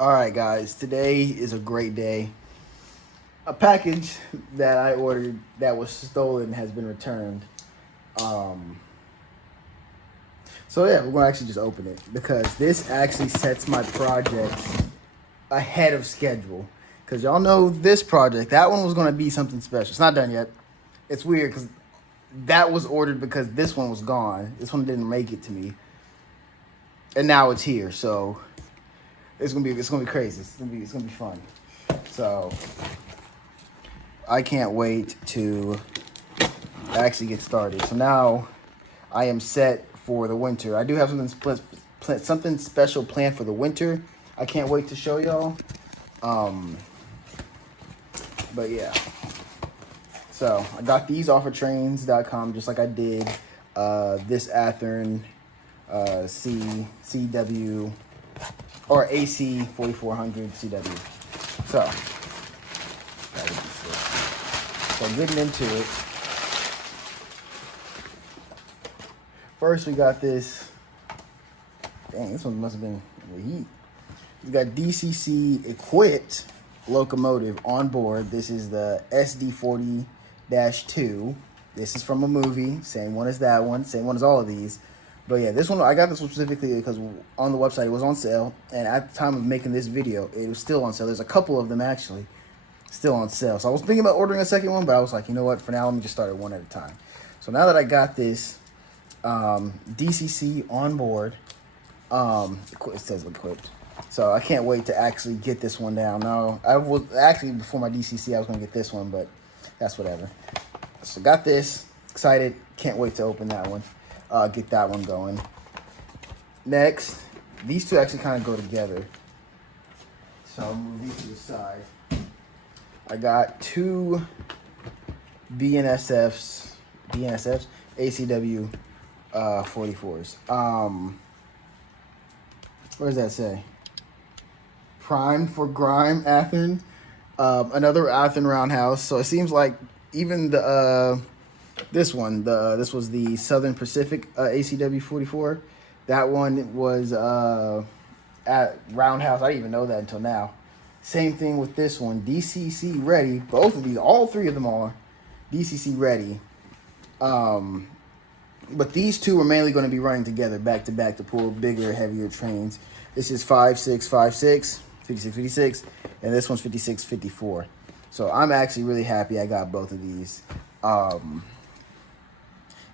All right, guys, today is a great day. A package that I ordered that was stolen has been returned. Um, so yeah, we're gonna actually just open it because this actually sets my projects ahead of schedule. Because y'all know this project, that one was gonna be something special. It's not done yet. It's weird because that was ordered because this one was gone. This one didn't make it to me, and now it's here. So it's gonna be crazy. It's gonna be fun. So I can't wait to actually get started. So now I am set for the winter. I do have something special planned for the winter. I can't wait to show y'all. Um, but yeah. So I got these off of trains.com just like I did this Athearn CW or AC4400CW. So getting into it. First we got this. Dang, this one must have been in the heat. We got DCC equipped locomotive on board. This is the SD40-2. This is from a movie. Same one as that one. Same one as all of these. But yeah, this one, I got this one specifically because on the website it was on sale. And at the time of making this video, it was still on sale. There's a couple of them actually still on sale. So I was thinking about ordering a second one, but I was like, you know what? For now, let me just start it one at a time. So now that I got this DCC on board, it says equipped. So I can't wait to actually get this one down. Now, I was actually, before my DCC, I was going to get this one, but that's whatever. So got this. Excited. Can't wait to open that one. Get that one going. Next, these two actually kind of go together. So I'll move these to the side. I got two BNSFs, ACW 44s. What does that say? Primed for grime, Athearn. Another Athearn roundhouse. So it seems like even the this was the Southern Pacific ACW 44. That one was at roundhouse. I didn't even know that until now. Same thing with this one, DCC ready. Both of these, all three of them are DCC ready. But these two are mainly going to be running together back to back to pull bigger, heavier trains. This is 5656, 5656, and this one's 5654. So I'm actually really happy I got both of these.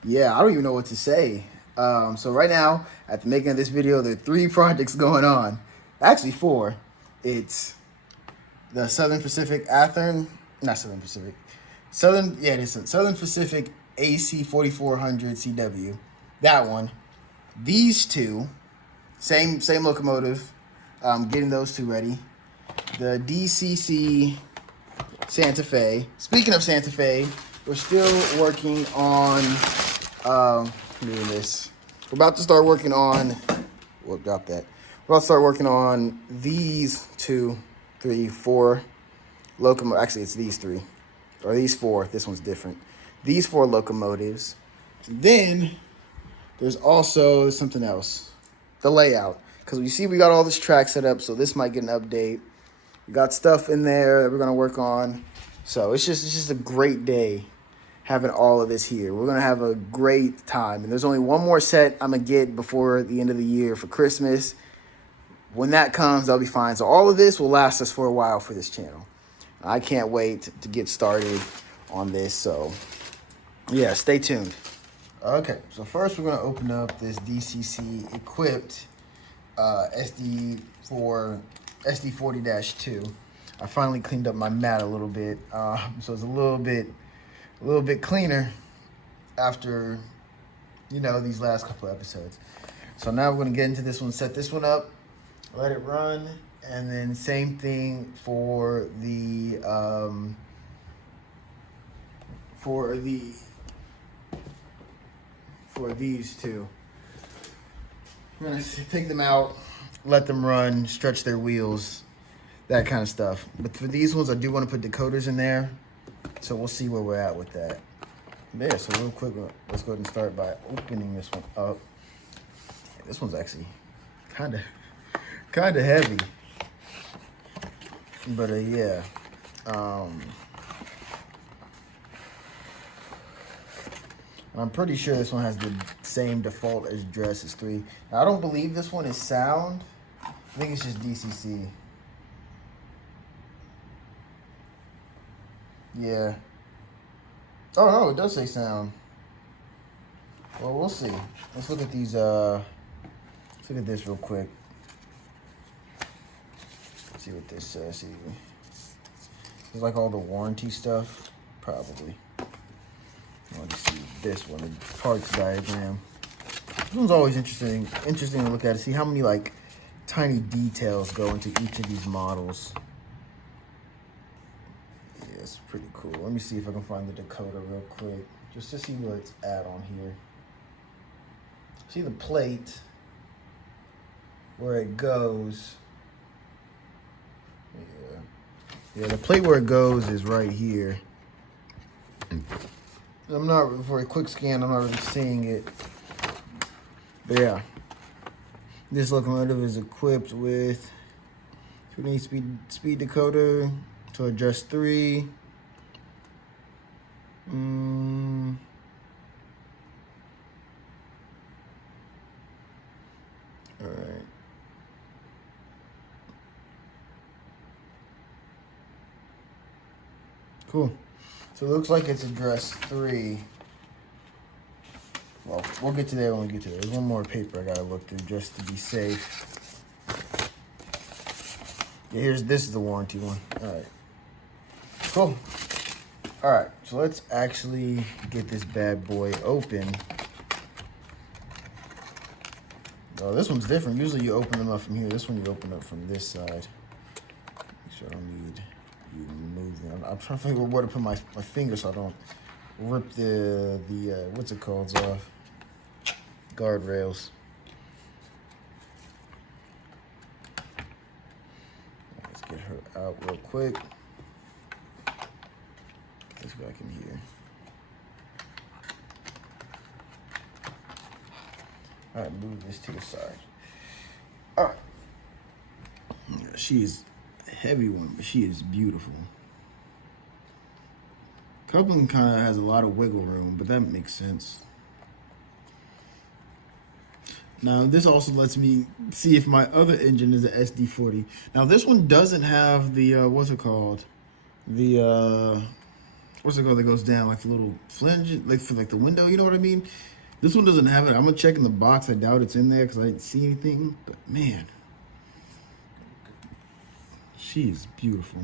Yeah, I don't even know what to say. So right now, at the making of this video, there are 3 projects going on. Actually 4. It's the Southern Pacific Athearn, not Southern Pacific. It is Southern Pacific AC4400CW. That one. These two, same locomotive. Getting those two ready. The DCC Santa Fe. Speaking of Santa Fe, we're still working on doing this. We're about to start working on. We'll drop that. We're about to start working on these 2, 3, 4 locomotives. Actually, it's these 3 or these 4. This one's different. These 4 locomotives. Then there's also something else, the layout. Because you see we got all this track set up, so this might get an update. We got stuff in there that we're gonna work on. So it's just a great day having all of this here. We're gonna have a great time. And there's only one more set I'm gonna get before the end of the year for Christmas. When that comes, that'll be fine. So all of this will last us for a while for this channel. I can't wait to get started on this. So yeah, stay tuned. Okay, so first we're gonna open up this DCC equipped SD40-2. I finally cleaned up my mat a little bit, so it's a little bit cleaner after these last couple episodes. So now we're gonna get into this one, set this one up, let it run, and then same thing for the for these two. We're gonna take them out, let them run, stretch their wheels, that kind of stuff. But for these ones, I do want to put decoders in there, so we'll see where we're at with that. Yeah, so real quick, let's go ahead and start by opening this one up. This one's actually kind of heavy. But yeah. I'm pretty sure this one has the same default address as 3. Now, I don't believe this one is sound. I think it's just DCC. Yeah. Oh no, it does say sound. Well, we'll see. Let's look at these. Let's look at this real quick. Let's see what this says. See, it's like all the warranty stuff, probably. Let's see this one, the parts diagram. This one's always interesting to look at. See how many like tiny details go into each of these models. Yeah, it's pretty cool. Let me see if I can find the decoder real quick, just to see where it's at on here. See the plate where it goes. Yeah, the plate where it goes is right here. I'm not, for a quick scan, I'm not really seeing it. But yeah, this locomotive is equipped with 20 speed decoder to adjust 3. All right. Cool. So it looks like it's address 3. Well, we'll get to that when we get to that. There's one more paper I gotta look through just to be safe. Yeah, this is the warranty one. All right. Cool. All right, so let's actually get this bad boy open. Oh, this one's different. Usually you open them up from here. This one you open up from this side. Make sure I don't need you to move them. I'm trying to figure out where to put my finger so I don't rip the what's it called off. Guardrails. Let's get her out real quick. Get this back in here. All right, move this to the side. All right. She is a heavy one, but she is beautiful. Coupling kind of has a lot of wiggle room, but that makes sense. Now, this also lets me see if my other engine is an SD40. Now, this one doesn't have the, what's it called? The, what's it called that goes down, like the little flange, like for like the window, you know what I mean? This one doesn't have it. I'm gonna check in the box. I doubt it's in there because I didn't see anything, but man, she is beautiful.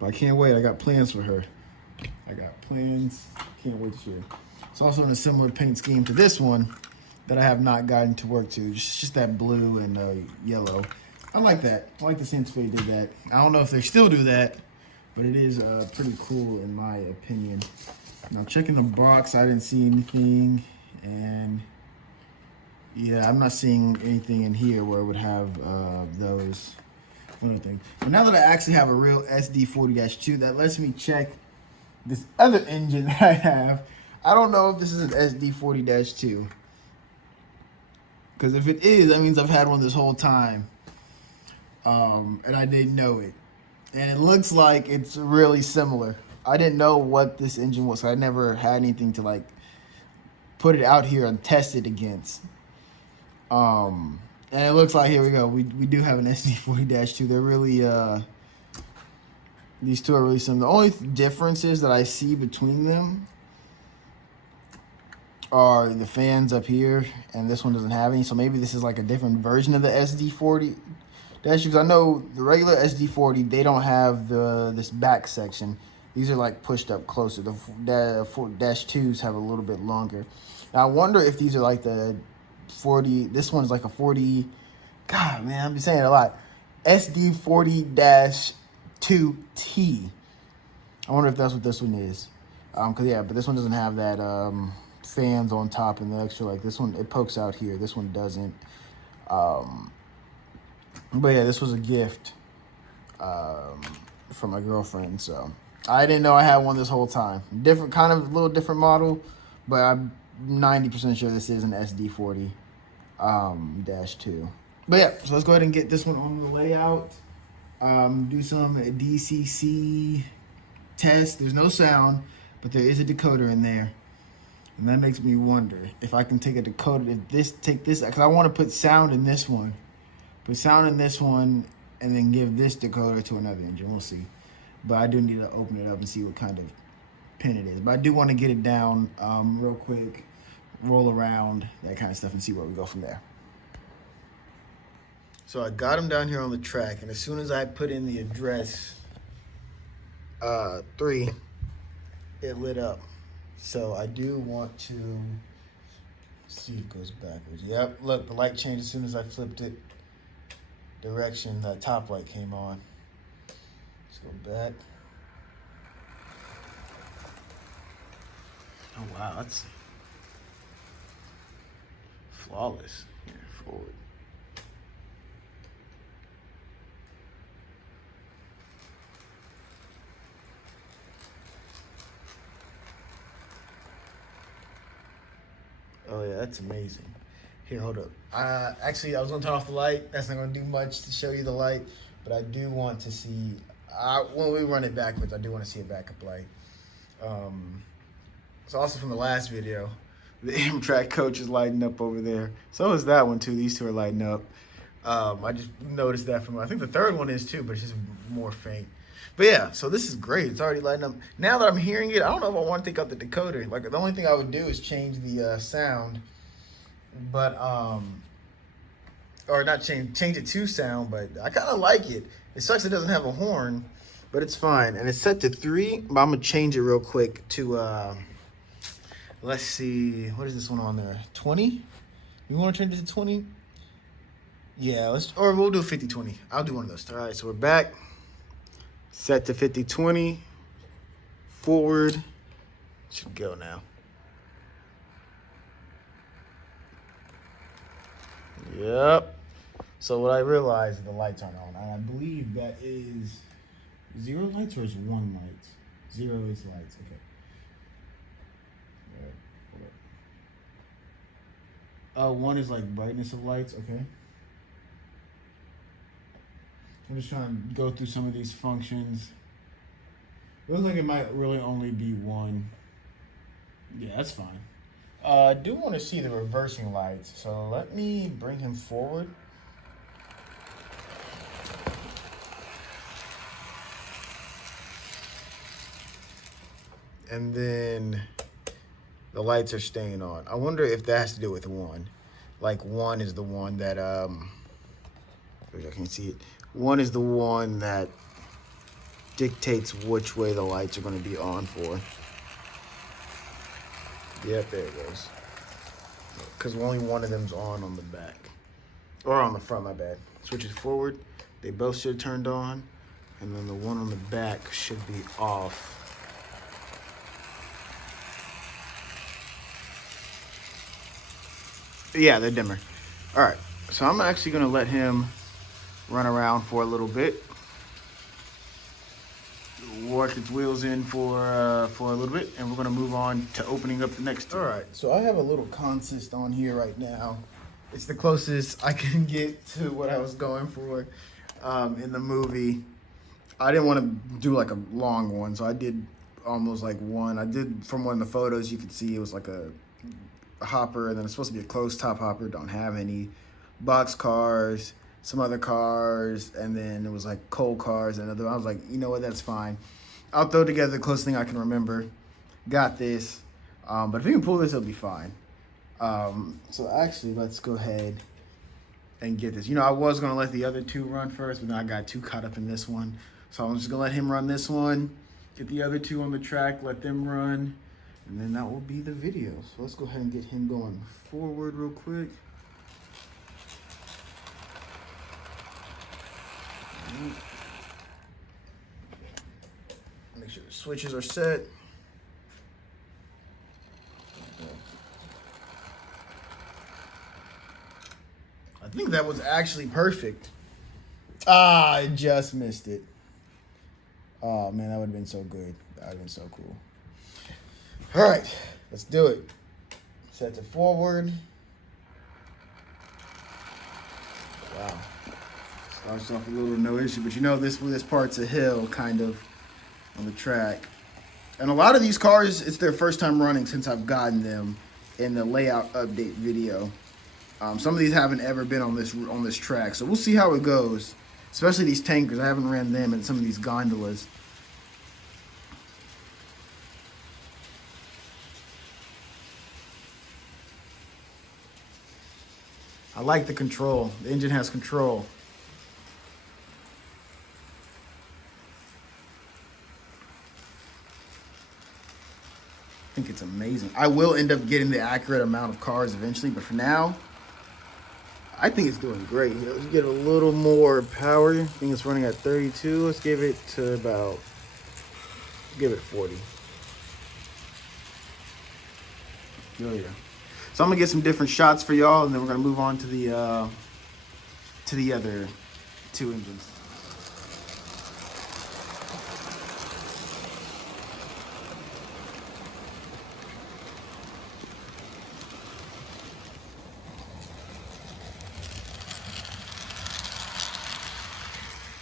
But I can't wait. I got plans for her. I got plans. Can't wait to show you. It's also in a similar paint scheme to this one that I have not gotten to work to. Just that blue and yellow. I like that. I like the Santa Fe did that. I don't know if they still do that, but it is pretty cool in my opinion. Now checking the box, I didn't see anything, and yeah, I'm not seeing anything in here where it would have those. One thing. But now that I actually have a real SD40-2, that lets me check this other engine that I have. I don't know if this is an SD40-2. Because if it is, that means I've had one this whole time. And I didn't know it. And it looks like it's really similar. I didn't know what this engine was. So I never had anything to like put it out here and test it against. And it looks like, here we go. We do have an SD40-2. They're really, these two are really similar. The only differences that I see between them are the fans up here, and this one doesn't have any. So maybe this is like a different version of the SD40. Because I know the regular SD40, they don't have this back section. These are like pushed up closer. The -2s have a little bit longer. Now I wonder if these are like the 40. This one's like a 40. God, man, I'm just saying it a lot. SD40-2T. I wonder if that's what this one is. Cause yeah, but this one doesn't have that fans on top and the extra, like this one, it pokes out here. This one doesn't. But yeah, this was a gift from my girlfriend, so I didn't know I had one this whole time. Different, kind of a little different model, but I'm 90% sure this is an SD40-2. But yeah, so let's go ahead and get this one on the layout. Do some DCC test. There's no sound, but there is a decoder in there. And that makes me wonder if I can take a decoder, take this, because I want to put sound in this one. Put sound in this one, and then give this decoder to another engine. We'll see. But I do need to open it up and see what kind of pin it is. But I do want to get it down real quick, roll around, that kind of stuff, and see where we go from there. So I got him down here on the track, and as soon as I put in the address 3, it lit up. So I do want to see if it goes backwards. Yep, look, the light changed as soon as I flipped it. Direction, that top light came on. Let's go back. Oh wow, that's flawless. Here, forward. Oh yeah, that's amazing. Here, hold up. Actually, I was gonna turn off the light. That's not gonna do much to show you the light, but I do want to see, when we run it backwards, I do want to see a backup light. It's also from the last video. The Amtrak coach is lighting up over there. So is that one too. These two are lighting up. I just noticed that from, I think the third one is too, but it's just more faint. But yeah, so this is great. It's already lighting up. Now that I'm hearing it, I don't know if I want to take out the decoder. Like, the only thing I would do is change the sound, but or not change it to sound, but I kind of like it. It sucks it doesn't have a horn, but it's fine. And it's set to 3, but I'm gonna change it real quick to let's see, what is this one on there? 20? You want to change it to 20? Yeah, or we'll do 50-20. I'll do one of those. All right, so we're back. Set to 50-20. Forward. Should go now. Yep. So what I realized is the lights aren't on. And I believe that is 0 lights or is 1 light? 0 is lights. Okay. Hold up. 1 is like brightness of lights. Okay. I'm just trying to go through some of these functions. It looks like it might really only be 1. Yeah, that's fine. I do want to see the reversing lights, so let me bring him forward. And then the lights are staying on. I wonder if that has to do with 1. Like 1 is the one that, I can't see it. 1 is the one that dictates which way the lights are going to be on for. Yep, there it goes. Because only one of them's on the back. Or on the front, my bad. Switch it forward. They both should have turned on. And then the one on the back should be off. Yeah, they're dimmer. All right, so I'm actually going to let him run around for a little bit, work its wheels in for a little bit, and we're going to move on to opening up the next two. All right, so I have a little consist on here right now. It's the closest I can get to what I was going for in the movie. I didn't want to do like a long one, so I did almost like one. I did, from one of the photos, you could see it was like a hopper, and then it's supposed to be a closed top hopper. Don't have any. Box cars, some other cars, and then it was like coal cars and other. I was like, you know what, that's fine. I'll throw together the closest thing I can remember. Got this. But if you can pull this, it'll be fine. So actually, let's go ahead and get this. You know, I was going to let the other two run first, but then I got too caught up in this one. So I'm just going to let him run this one, get the other two on the track, let them run, and then that will be the video. So let's go ahead and get him going forward real quick. Make sure the switches are set. I think that was actually perfect. I just missed it. Oh man, that would have been so good. That would have been so cool. All right, let's do it. Set it forward. Wow. Starts off a little no issue, but you know this part's a hill kind of on the track. And a lot of these cars, it's their first time running since I've gotten them in the layout update video. Some of these haven't ever been on this track, so we'll see how it goes. Especially these tankers, I haven't ran them and some of these gondolas. I like the control. The engine has control. I think it's amazing. I will end up getting the accurate amount of cars eventually, but for now, I think it's doing great. Let's get a little more power. I think it's running at 32. Let's give it to about, give it 40. Oh yeah. So I'm gonna get some different shots for y'all, and then we're gonna move on to the other two engines.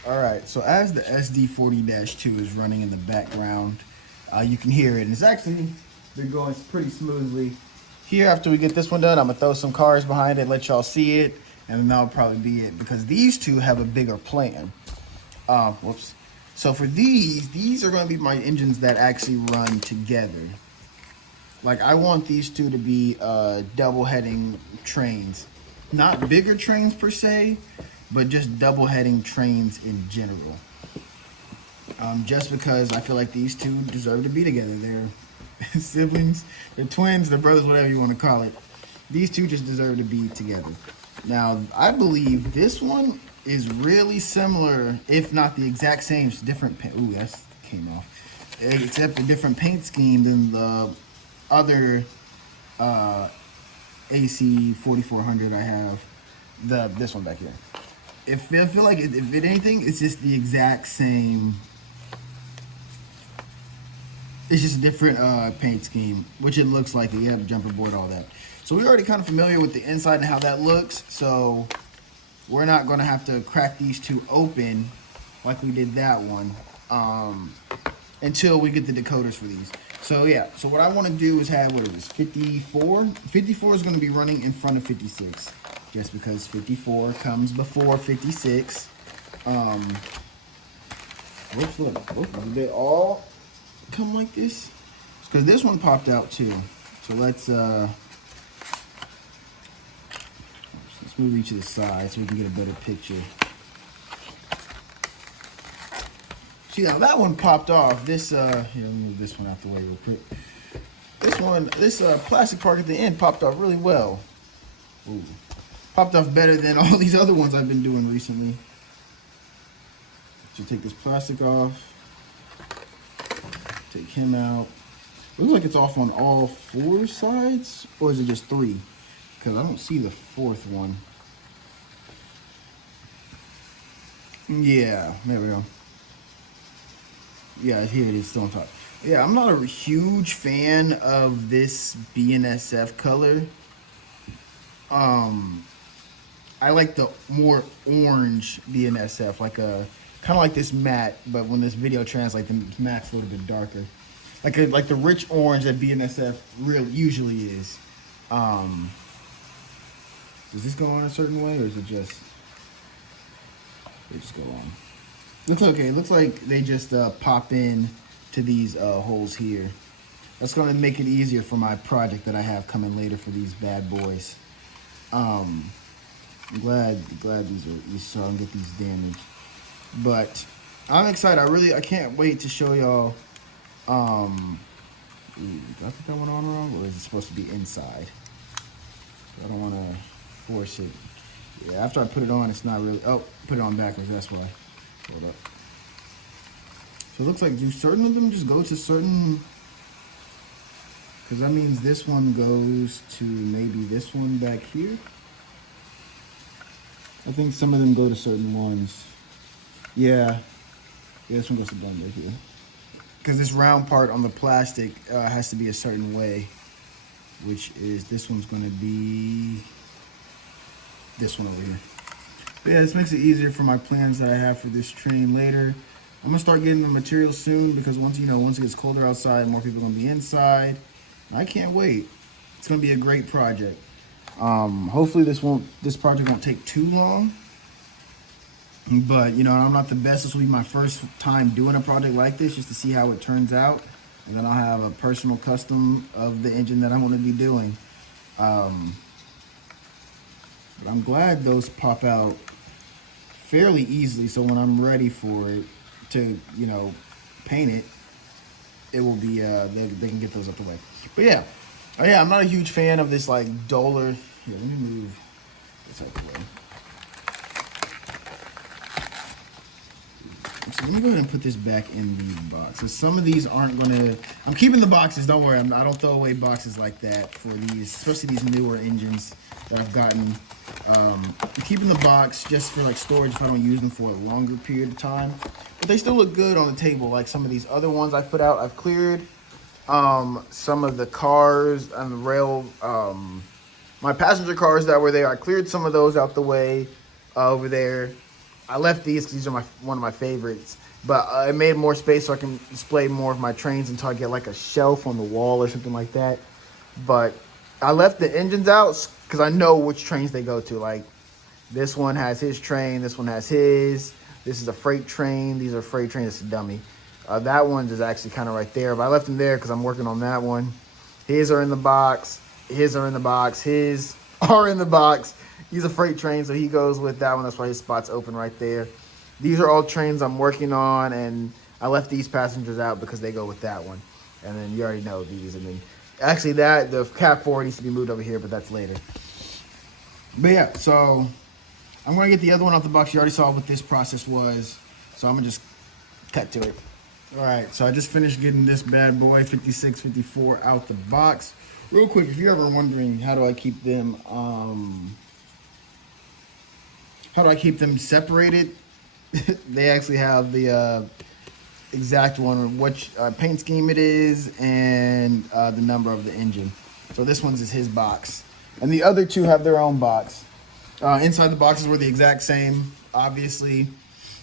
All right, so as the SD40-2 is running in the background, you can hear it, and it's actually been going pretty smoothly. Here, after we get this one done, I'm gonna throw some cars behind it, let y'all see it, and then that'll probably be it, because these two have a bigger plan. Whoops. So for these are gonna be my engines that actually run together. Like, I want these two to be double heading trains. Not bigger trains per se, but just double heading trains in general. Just because I feel like these two deserve to be together. They're siblings, they're twins, they're brothers, whatever you want to call it. These two just deserve to be together. Now, I believe this one is really similar, if not the exact same. It's different paint. Ooh, that came off. Except a different paint scheme than the other AC4400 I have. This one back here. I feel like if anything, it's just the exact same. It's just a different paint scheme, which it looks like. You have a jumper board, all that. So we're already kind of familiar with the inside and how that looks. So we're not going to have to crack these two open like we did that one until we get the decoders for these. So yeah, so what I want to do is have, what is this, 54? 54 is going to be running in front of 56. Just because 54 comes before 56. Whoops, look, they all come like this. Because this one popped out too. So let's move each to the side so we can get a better picture. See, now that one popped off. This here, let me move this one out the way real quick. This plastic part at the end popped off really well. Ooh. Popped off better than all these other ones I've been doing recently. So take this plastic off. Take him out. Looks like it's off on all four sides, or is it just three? Because I don't see the fourth one. Yeah, there we go. Yeah, here it is, still on top. Yeah, I'm not a huge fan of this BNSF color. I like the more orange BNSF, like a kind of like this matte, but when this video translates, the matte's a little bit darker, like the rich orange that BNSF really usually is. Does this go on a certain way, or is it just they just go on? Looks okay. It looks like they just pop in to these holes here. That's going to make it easier for my project that I have coming later for these bad boys. I'm glad these so I can get these damaged. But I'm excited. I can't wait to show y'all. Did I put that one on wrong, or is it supposed to be inside? I don't want to force it. Yeah, after I put it on, it's not really. Oh, put it on backwards. That's why. Hold up. So it looks like, do certain of them just go to certain? Because that means this one goes to maybe this one back here. I think some of them go to certain ones. Yeah, this one goes to down right here. Because this round part on the plastic has to be a certain way, which is this one's going to be this one over here. Yeah, this makes it easier for my plans that I have for this train later. I'm gonna start getting the materials soon because once it gets colder outside, more people are gonna be inside. I can't wait. It's gonna be a great project. Hopefully this project won't take too long. But I'm not the best. This will be my first time doing a project like this, just to see how it turns out, and then I'll have a personal custom of the engine that I want to be doing. Um, but I'm glad those pop out fairly easily, so when I'm ready for it to paint it, it will be they can get those up the way. But yeah, oh yeah, I'm not a huge fan of this like duller. Here, let me move this out the way. So let me go ahead and put this back in the box. So some of these aren't gonna. I'm keeping the boxes. Don't worry. I don't throw away boxes like that for these, especially these newer engines that I've gotten. I'm keeping the box just for like storage if I don't use them for a longer period of time. But they still look good on the table. Like some of these other ones I put out, I've cleared. Some of the cars on the rail, my passenger cars that were there, I cleared some of those out the way over there. I left these because these are one of my favorites, but it made more space so I can display more of my trains until I get like a shelf on the wall or something like that. But I left the engines out because I know which trains they go to. Like this one has his train, this one has his. This is a freight train. These are freight trains. It's a dummy. That one is actually kind of right there, but I left them there because I'm working on that one. His are in the box. His are in the box. His are in the box. He's a freight train, so he goes with that one. That's why his spot's open right there. These are all trains I'm working on, and I left these passengers out because they go with that one. And then you already know these. And then actually the Cat 4 needs to be moved over here, but that's later. But yeah, so I'm going to get the other one out the box. You already saw what this process was, so I'm going to just cut to it. All right, so I just finished getting this bad boy 5654 out the box. Real quick, if you're ever wondering how do I keep them separated, they actually have the exact one, which paint scheme it is, and the number of the engine. So this one's is his box, and the other two have their own box. Inside the boxes were the exact same, obviously.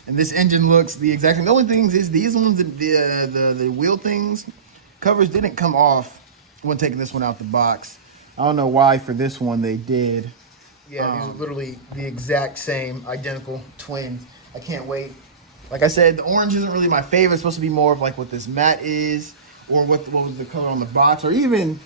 And this engine looks the exact same. The only things is these ones, the wheel things, covers didn't come off when taking this one out the box. I don't know why for this one they did. Yeah, these are literally the exact same, identical twins. I can't wait. Like I said, the orange isn't really my favorite. It's supposed to be more of like what this matte is, or what was the color on the box, or even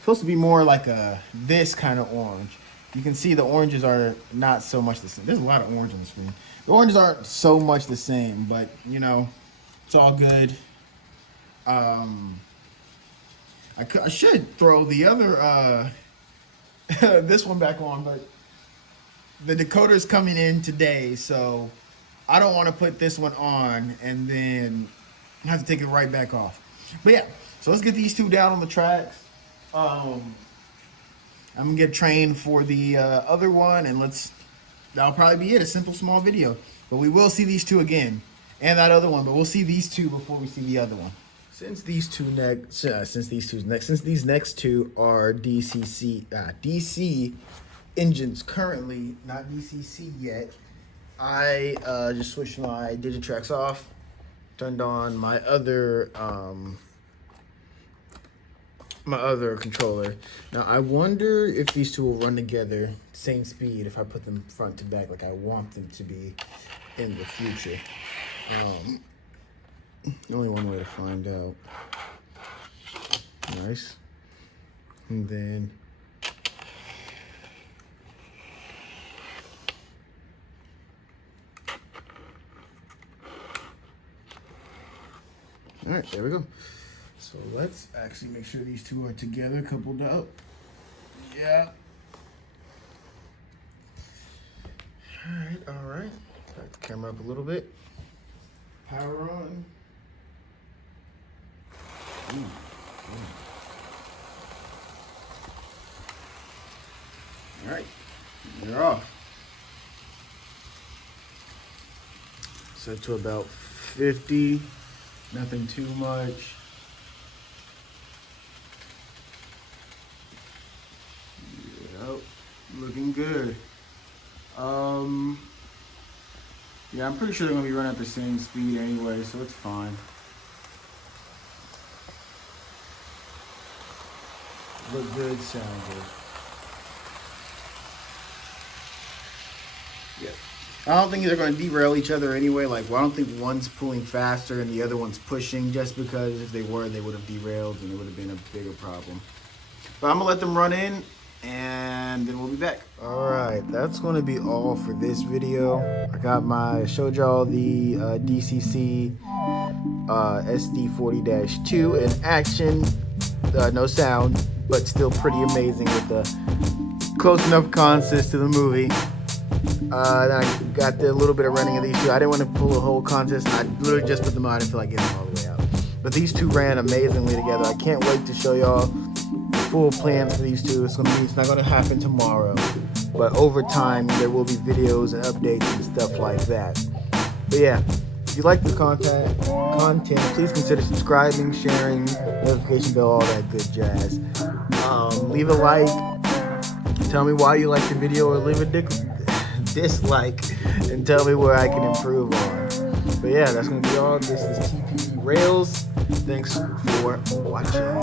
supposed to be more like this kind of orange. You can see the oranges are not so much the same. There's a lot of orange on the screen. The oranges aren't so much the same, but it's all good. I should throw the other this one back on, but the decoder's coming in today, so I don't want to put this one on and then have to take it right back off. But yeah, so let's get these two down on the tracks. I'm gonna get trained for the other one, and that'll probably be it. A simple, small video. But we will see these two again, and that other one. But we'll see these two before we see the other one. Since these next two are DC engines currently, not DCC yet, I just switched my Digitrax off, turned on my other controller. Now I wonder if these two will run together same speed if I put them front to back like I want them to be in the future. Only one way to find out. Nice. And then all right, there we go. So let's actually make sure these two are together, coupled up. Yeah. All right. Back the camera up a little bit. Power on. Ooh. All right, they're off. Set to about 50. Nothing too much. Yep, looking good. Yeah, I'm pretty sure they're gonna be running at the same speed anyway, so it's fine. Look good, sound good. Yeah. I don't think they're going to derail each other anyway. Like, well, I don't think one's pulling faster and the other one's pushing, just because if they were, they would have derailed and it would have been a bigger problem. But I'm going to let them run in and then we'll be back. All right, that's going to be all for this video. Showed y'all the DCC SD40-2 in action. No sound, but still pretty amazing with the close enough consists to the movie. Then I got the little bit of running of these two. I didn't want to pull a whole contest, and I literally just put them on. I didn't feel like getting them all the way out. But these two ran amazingly together. I can't wait to show y'all the full plans for these two. It's not going to happen tomorrow, but over time there will be videos and updates and stuff like that. But yeah, if you like the content, please consider subscribing, sharing, notification bell, all that good jazz. Leave a like. Tell me why you like the video, or leave a dislike and tell me where I can improve on. But yeah, that's going to be all. This is TPE Rails. Thanks for watching.